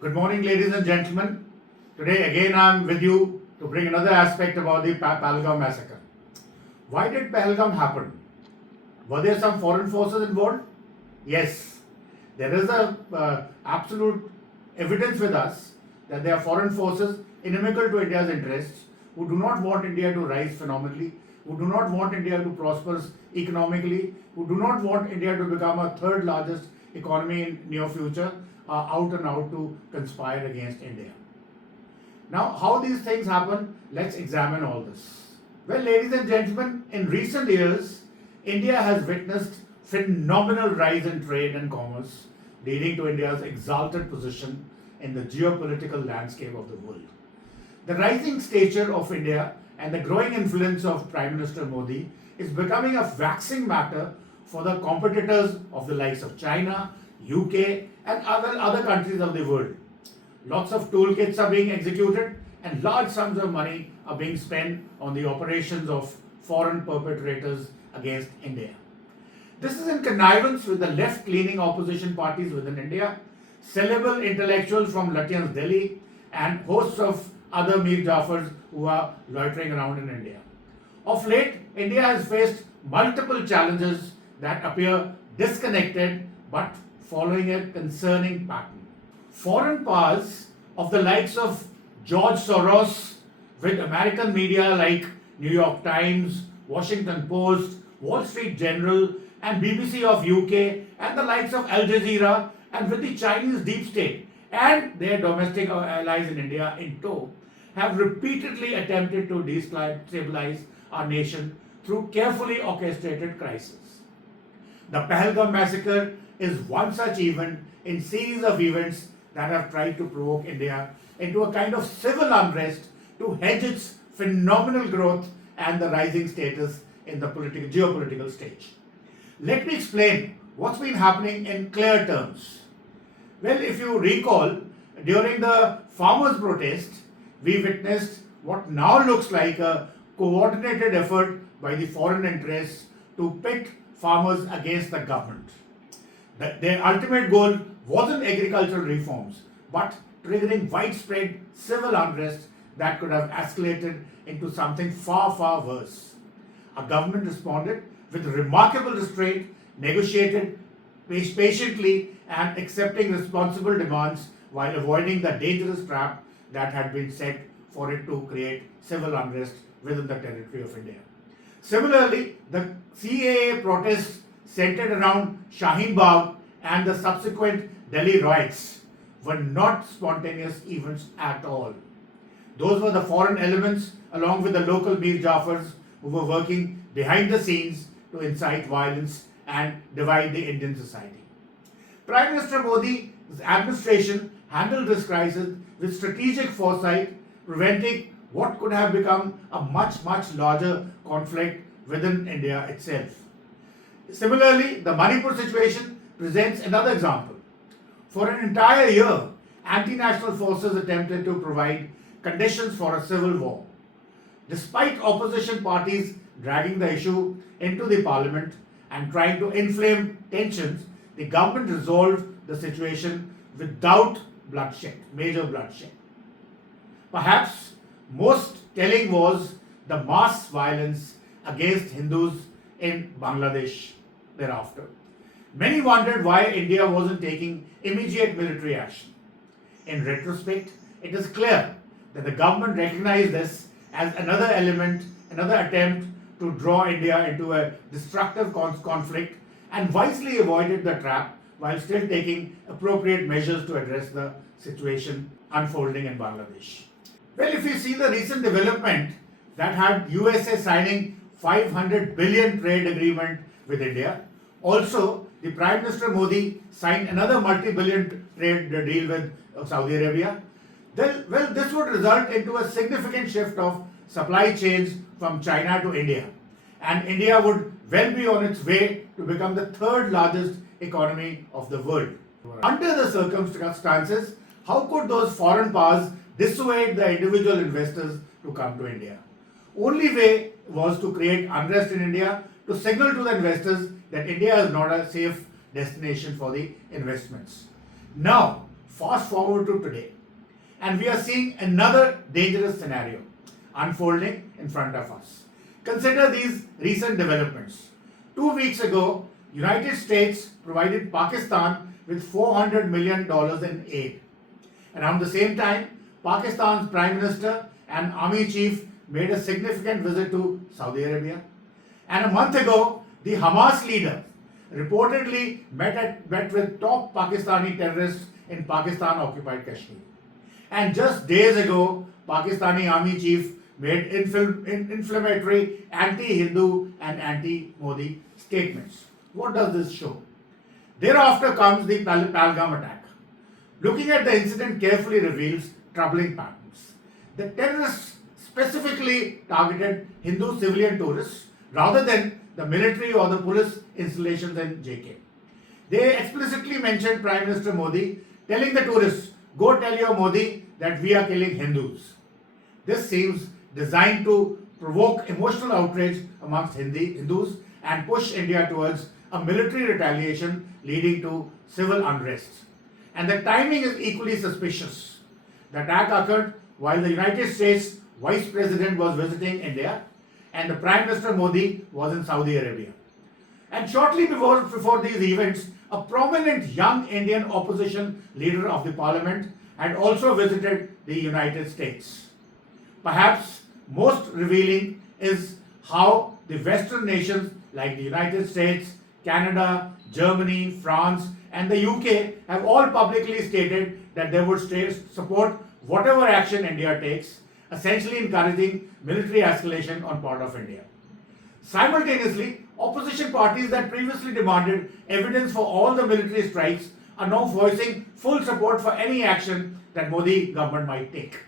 Good morning, ladies and gentlemen. Today, again, I'm with you to bring another aspect about the Pahalgam massacre. Why did Pahalgam happen? Were there some foreign forces involved? Yes, there is a absolute evidence with us that there are foreign forces inimical to India's interests who do not want India to rise phenomenally, who do not want India to prosper economically, who do not want India to become a third largest economy in near future, are out and out to conspire against India. Now, how these things happen, let's examine all this. Well, ladies and gentlemen, in recent years, India has witnessed phenomenal rise in trade and commerce, leading to India's exalted position in the geopolitical landscape of the world. The rising stature of India and the growing influence of Prime Minister Modi is becoming a waxing matter for the competitors of the likes of China, UK, and other countries of the world. Lots of toolkits are being executed and large sums of money are being spent on the operations of foreign perpetrators against India. This is in connivance with the left-leaning opposition parties within India, sellable intellectuals from Lutyens Delhi, and hosts of other Mir Jafars who are loitering around in India. Of late, India has faced multiple challenges that appear disconnected but following a concerning pattern. Foreign powers of the likes of George Soros, with American media like New York Times, Washington Post, Wall Street Journal, and BBC of UK, and the likes of Al Jazeera, and with the Chinese deep state and their domestic allies in India in tow, have repeatedly attempted to destabilize our nation through carefully orchestrated crises. The Pahalgam massacre is one such event in series of events that have tried to provoke India into a kind of civil unrest to hedge its phenomenal growth and the rising status in the geopolitical stage. Let me explain what's been happening in clear terms. Well, if you recall, during the farmers' protest, we witnessed what now looks like a coordinated effort by the foreign interests to pit farmers against the government. Their ultimate goal wasn't agricultural reforms, but triggering widespread civil unrest that could have escalated into something far, far worse. Our government responded with remarkable restraint, negotiated patiently, and accepting responsible demands while avoiding the dangerous trap that had been set for it to create civil unrest within the territory of India. Similarly, the CAA protests centered around Shaheen Bagh and the subsequent Delhi riots were not spontaneous events at all. Those were the foreign elements along with the local Mir Jafars who were working behind the scenes to incite violence and divide the Indian society. Prime Minister Modi's administration handled this crisis with strategic foresight, preventing what could have become a much, much larger conflict within India itself. Similarly, the Manipur situation presents another example. For an entire year, anti-national forces attempted to provide conditions for a civil war. Despite opposition parties dragging the issue into the parliament and trying to inflame tensions, the government resolved the situation without bloodshed, major bloodshed. Perhaps most telling was the mass violence against Hindus in Bangladesh thereafter. Many wondered why India wasn't taking immediate military action. In retrospect, it is clear that the government recognized this as another element, another attempt to draw India into a destructive conflict and wisely avoided the trap while still taking appropriate measures to address the situation unfolding in Bangladesh. Well, if you see the recent development that had USA signing 500 billion trade agreement with India, also the Prime Minister Modi signed another multi-billion trade deal with Saudi Arabia. Well, this would result into a significant shift of supply chains from China to India, and India would well be on its way to become the third largest economy of the world. Under the circumstances, how could those foreign powers dissuade the individual investors to come to India? Only way was to create unrest in India, to signal to the investors that India is not a safe destination for the investments. Now, Fast forward to today, and we are seeing another dangerous scenario unfolding in front of us. Consider these recent developments. 2 weeks ago, United States provided Pakistan with $400 million in aid. Around the same time, Pakistan's Prime Minister and Army Chief made a significant visit to Saudi Arabia. And a month ago, the Hamas leader reportedly met with top Pakistani terrorists in Pakistan-occupied Kashmir. And just days ago, Pakistani Army Chief made inflammatory anti-Hindu and anti-Modi statements. What does this show? Thereafter comes the Pahalgam attack. Looking at the incident carefully reveals troubling patterns. The terrorists specifically targeted Hindu civilian tourists rather than the military or the police installations in JK. They explicitly mentioned Prime Minister Modi telling the tourists, "Go tell your Modi that we are killing Hindus." This seems designed to provoke emotional outrage amongst Hindus and push India towards a military retaliation leading to civil unrest. And the timing is equally suspicious. The attack occurred while the United States Vice President was visiting India and the Prime Minister Modi was in Saudi Arabia. And shortly before these events, a prominent young Indian opposition leader of the parliament had also visited the United States. Perhaps most revealing is how the Western nations like the United States, Canada, Germany, France, and the UK have all publicly stated that they would support whatever action India takes, essentially encouraging military escalation on part of India. Simultaneously, opposition parties that previously demanded evidence for all the military strikes are now voicing full support for any action that Modi government might take.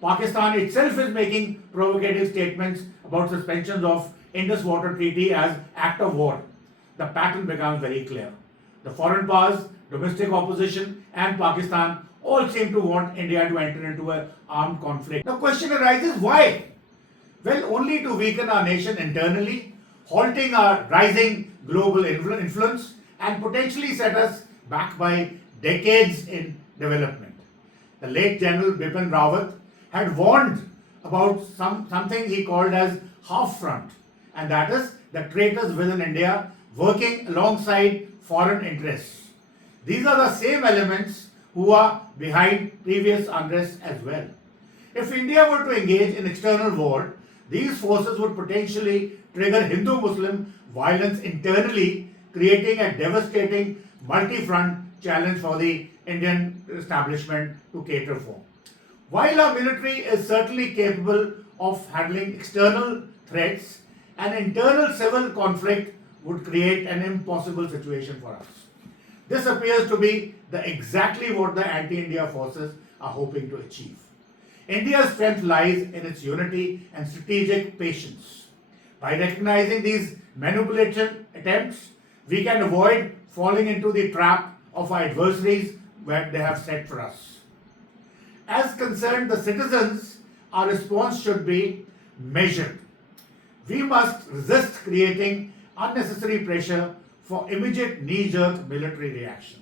Pakistan itself is making provocative statements about suspensions of Indus Water Treaty as act of war. The pattern becomes very clear. The foreign powers, domestic opposition, and Pakistan all seem to want India to enter into an armed conflict. The question arises, why? Well, only to weaken our nation internally, halting our rising global influence, and potentially set us back by decades in development. The late General Bipin Rawat had warned about something he called as half front, and that is the traitors within India working alongside foreign interests. These are the same elements who are behind previous unrest as well. If India were to engage in external war, these forces would potentially trigger Hindu-Muslim violence internally, creating a devastating multi-front challenge for the Indian establishment to cater for. While our military is certainly capable of handling external threats, an internal civil conflict would create an impossible situation for us. This appears to be exactly what the anti-India forces are hoping to achieve. India's strength lies in its unity and strategic patience. By recognizing these manipulative attempts, we can avoid falling into the trap of our adversaries where they have set for us. As concerned the citizens, our response should be measured. We must resist creating unnecessary pressure for immediate knee-jerk military reaction.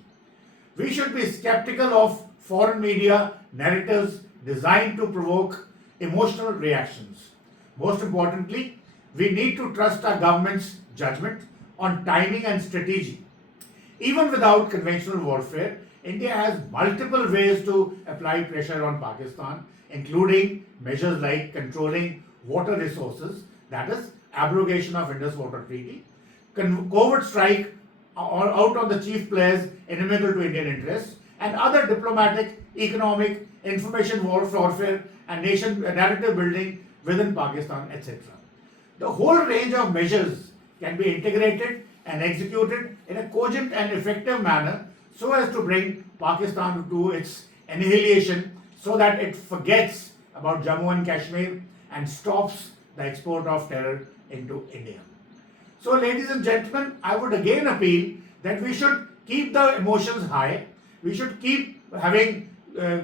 We should be skeptical of foreign media narratives designed to provoke emotional reactions. Most importantly, we need to trust our government's judgment on timing and strategy. Even without conventional warfare, India has multiple ways to apply pressure on Pakistan, including measures like controlling water resources, that is, abrogation of Indus Water Treaty, covert strike out on the chief players inimical to Indian interests, and other diplomatic, economic, information warfare, and nation narrative building within Pakistan, etc. The whole range of measures can be integrated and executed in a cogent and effective manner so as to bring Pakistan to its annihilation so that it forgets about Jammu and Kashmir and stops the export of terror into India. So, ladies and gentlemen, I would again appeal that we should keep the emotions high. We should keep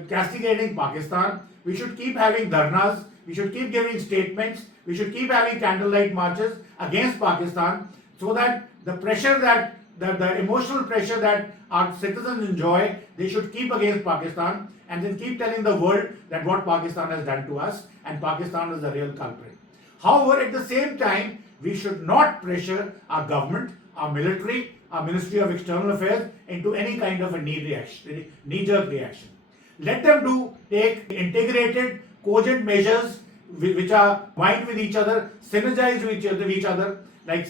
castigating Pakistan. We should keep having dharnas. We should keep giving statements. We should keep having candlelight marches against Pakistan so that the pressure that the emotional pressure that our citizens enjoy, they should keep against Pakistan and then keep telling the world that what Pakistan has done to us and Pakistan is the real culprit. However, at the same time, we should not pressure our government, our military, our Ministry of External Affairs into any kind of a knee-jerk reaction. Let them take integrated, cogent measures which are combined with each other, synergize with each other, like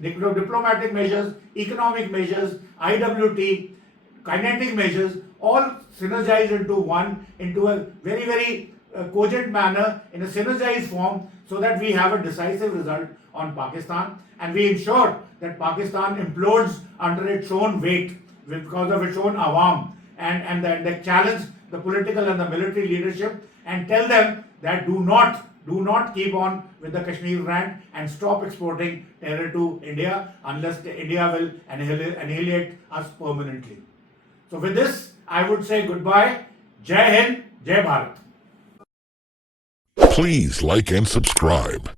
diplomatic measures, economic measures, IWT, kinetic measures, all synergize into a very, very cogent manner in a synergized form so that we have a decisive result on Pakistan and we ensure that Pakistan implodes under its own weight because of its own awam and they challenge the political and the military leadership and tell them that do not keep on with the Kashmir rant and stop exporting terror to India unless India will annihilate us permanently. So with this, I would say goodbye. Jai Hind, Jai Bharat. Please like and subscribe.